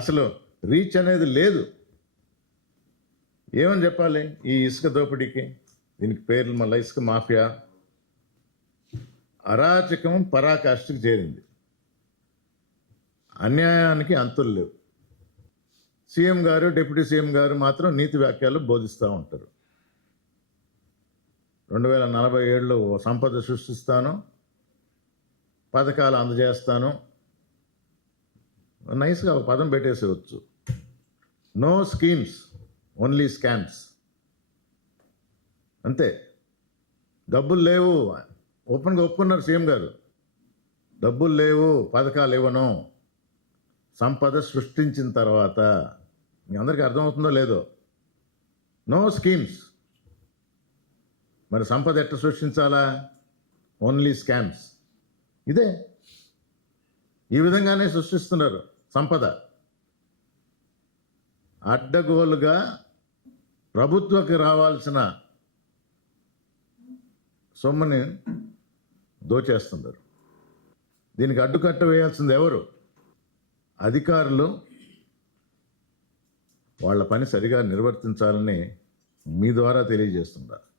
అసలు రీచ్ అనేది లేదు. ఏమని చెప్పాలి ఈ ఇసుక దోపిడీకి? దీనికి పేర్లు మళ్ళీ ఇసుక మాఫియా. అరాచకం పరాకాష్ఠకు చేరింది. అన్యాయానికి అంతులు లేవు. సీఎం గారు డిప్యూటీ సీఎం గారు మాత్రం నీతి వ్యాఖ్యలు బోధిస్తూ ఉంటారు. రెండు వేల నలభై ఏడులో సంపద సృష్టిస్తాను పథకాలు అందజేస్తాను నైస్గా ఒక పదం పెట్టేసేవచ్చు నో స్కీమ్స్ ఓన్లీ స్కామ్స్ అంతే. డబ్బులు లేవు. ఓపెన్గా ఒప్పుకున్నారు సీఎం గారు. డబ్బులు లేవు పథకాలు ఇవ్వను. సంపద సృష్టించిన తర్వాత మీ అందరికీ అర్థమవుతుందో లేదో. నో స్కీమ్స్ మరి సంపద ఎట్లా సృష్టించాలా? ఓన్లీ స్కామ్స్ ఇదే. ఈ విధంగానే సృష్టిస్తున్నారు. సంపద. అడ్డగోలుగా ప్రభుత్వకి రావాల్సిన సొమ్ముని దోచేస్తున్నారు. దీనికి అడ్డుకట్ట వేయాల్సింది ఎవరు? అధికారులు. వాళ్ళ పని సరిగా నిర్వర్తించాలని మీ ద్వారా తెలియజేస్తున్నారు.